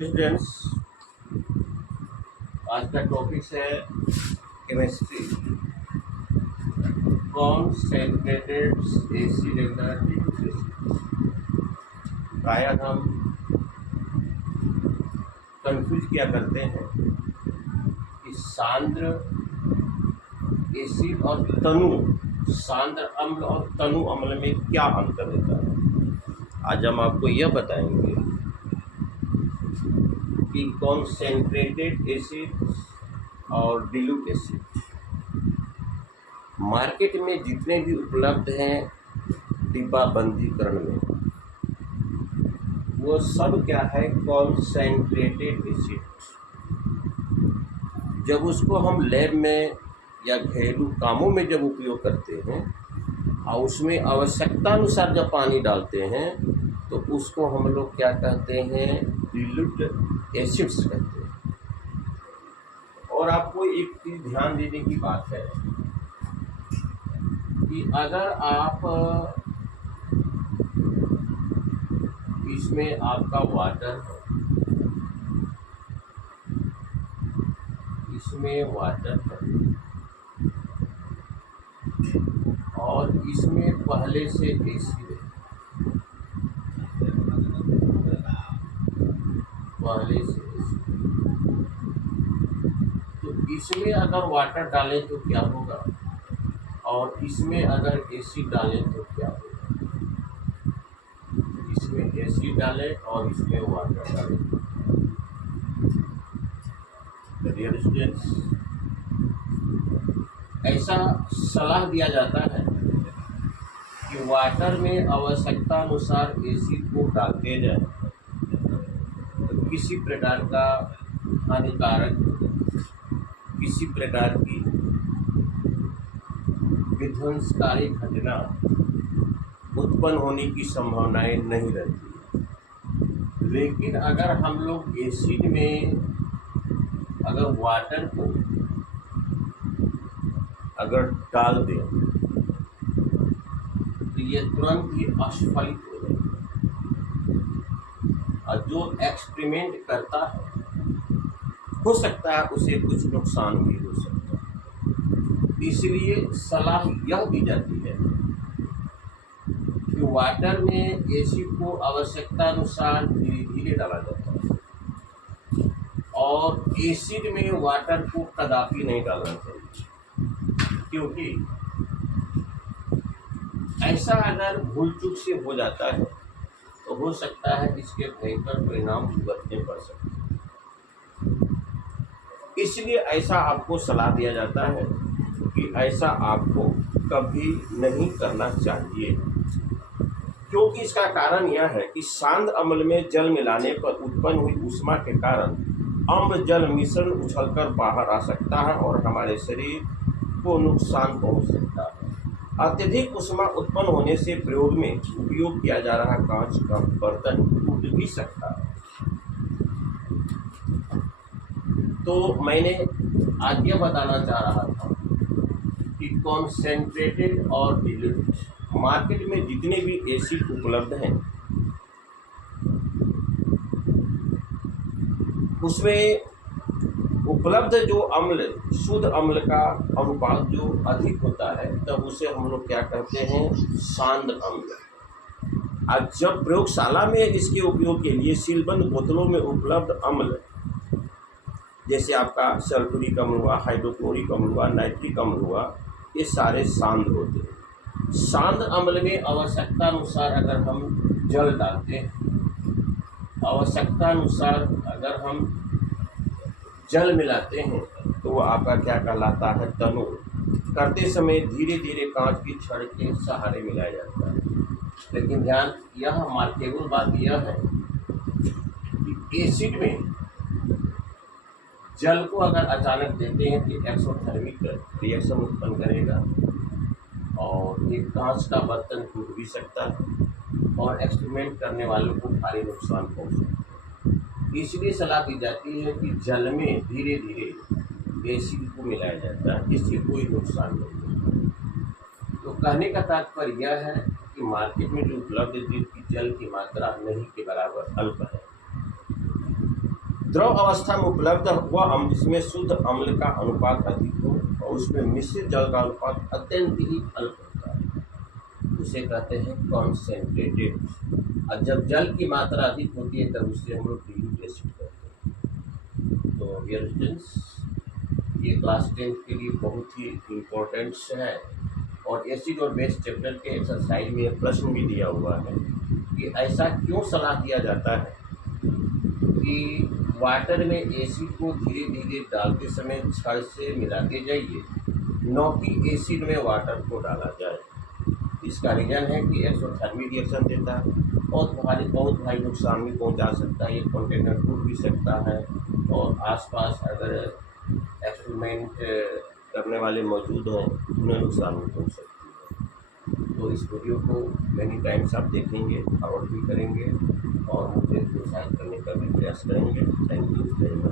Students, आज का topic है chemistry. Concentrated acid regular diffusion. शायद हम कंफ्यूज किया करते हैं कि सांद्र एसिड और तनु सांद्र अम्ल और तनु अम्ल में क्या अंतर होता है। आज हम आपको यह बताएंगे कि कॉन्सेंट्रेटेड एसिड और डिल्यूट एसिड मार्केट में जितने भी उपलब्ध हैं डिब्बाबंदीकरण में, वो सब क्या है, कॉन्सेंट्रेटेड एसिड। जब उसको हम लैब में या घरेलू कामों में जब उपयोग करते हैं और उसमें आवश्यकता अनुसार जब पानी डालते हैं तो उसको हम लोग क्या कहते हैं, डिल्यूट एसिड्स कहते हैं। और आपको एक चीज़ ध्यान देने की बात है कि अगर आप इसमें आपका वाटर है, इसमें वाटर है और इसमें पहले से एसिड है, पहले से एसिड, तो इसमें अगर वाटर डालें तो क्या होगा और इसमें अगर एसिड डालें तो क्या होगा। इसमें एसिड डालें और इसमें वाटर डालें। डियर स्टूडेंट्स, ऐसा सलाह दिया जाता है कि वाटर में आवश्यकता अनुसार एसिड को डालते जाए तो किसी प्रकार का हानिकारक, किसी प्रकार की विध्वंसकारी घटना उत्पन्न होने की संभावनाएं नहीं रहती। लेकिन अगर हम लोग एसिड में अगर वाटर को अगर डाल दें तो ये तुरंत ही अस्फलित हो जाएगा और जो एक्सपेरिमेंट करता है हो सकता है उसे कुछ नुकसान भी हो सकता है। इसलिए सलाह यह दी जाती है कि वाटर में एसिड को आवश्यकता अनुसार धीरे धीरे डाला जाता है और एसिड में वाटर को कदापि नहीं डालना चाहिए, क्योंकि ऐसा अगर भूल चूक से हो जाता है तो हो सकता है इसके भयंकर परिणाम भुगतने पड़ सकते हैं। इसलिए ऐसा आपको सलाह दिया जाता है कि ऐसा आपको कभी नहीं करना चाहिए, क्योंकि इसका कारण यह है कि सांद्र अम्ल में जल मिलाने पर उत्पन्न हुई ऊष्मा के कारण अम्ल जल मिश्रण उछलकर बाहर आ सकता है और हमारे शरीर को नुकसान पहुंच सकता है। अत्यधिक ऊष्मा उत्पन्न होने से प्रयोग में उपयोग किया जा रहा कांच का बर्तन टूट भी सकता है। तो मैंने आज यह बताना चाह रहा था कि कॉन्सेंट्रेटेड और डिल्यूट मार्केट में जितने भी एसिड उपलब्ध हैं उसमें उपलब्ध जो अम्ल, शुद्ध अम्ल का अनुपात जो अधिक होता है तब उसे हम लोग क्या कहते हैं, सांद्र अम्ल। आज जब प्रयोगशाला में इसके उपयोग के लिए सीलबंद बोतलों में उपलब्ध अम्ल जैसे आपका सल्फ्यूरिक अम्ल हुआ, हाइड्रोक्लोरिक अम्ल हुआ, नाइट्रिक अम्ल हुआ, ये सारे सांद्र होते हैं। सांद्र अम्ल में आवश्यकता अनुसार अगर हम जल डालते हैं, आवश्यकता अनुसार अगर हम जल मिलाते हैं तो वो आपका क्या कहलाता है, तनु। करते समय धीरे धीरे कांच की छड़ के सहारे मिलाया जाता है। लेकिन ध्यान, यह महत्वपूर्ण बात यह है कि एसिड में जल को अगर अचानक देते हैं तो एक्सोथर्मिक रिएक्शन उत्पन्न करेगा और एक कांच का बर्तन टूट भी सकता है और एक्सपेरिमेंट करने वालों को भारी नुकसान पहुंच सकता है। इसलिए सलाह दी जाती है कि जल में धीरे धीरे एसिड को मिलाया जाता है, इससे कोई नुकसान नहीं होता। तो कहने का तात्पर्य यह है कि मार्केट में जो उपलब्ध जल की मात्रा नहीं के बराबर अल्प है। द्रव अवस्था में उपलब्ध वह अम्ल जिसमें शुद्ध अम्ल का अनुपात अधिक हो और उसमें मिश्रित जल का अनुपात अत्यंत ही अल्प होता है, उसे कहते हैं कॉन्सेंट्रेटेड। और जब जल की मात्रा अधिक होती है तब उससे हम लोग डिल्यूट एसिड कहते हैं। तो डियर स्टूडेंट्स, ये क्लास 10 के लिए बहुत ही इम्पोर्टेंट है। और एसिड और बेस चैप्टर के एक्सरसाइज में एक प्रश्न भी दिया हुआ है कि ऐसा क्यों सलाह दिया जाता है कि वाटर में एसिड को धीरे धीरे डालते समय छड़ से मिलाते जाइए, न कि एसिड में वाटर को डाला जाए। इसका रीज़न है कि एक्सोथर्मिक रिएक्शन देता है, बहुत भारी नुकसान भी पहुंचा सकता है, ये कंटेनर टूट भी सकता है और आसपास अगर एक्सपेरिमेंट करने वाले मौजूद हैं उन्हें नुकसान भी पहुंच सकती है। तो इस वीडियो को मैनी टाइम्स आप देखेंगे, फॉरवर्ड भी करेंगे और मुझे प्रोत्साहित करने का भी प्रयास करेंगे। Thank you very much.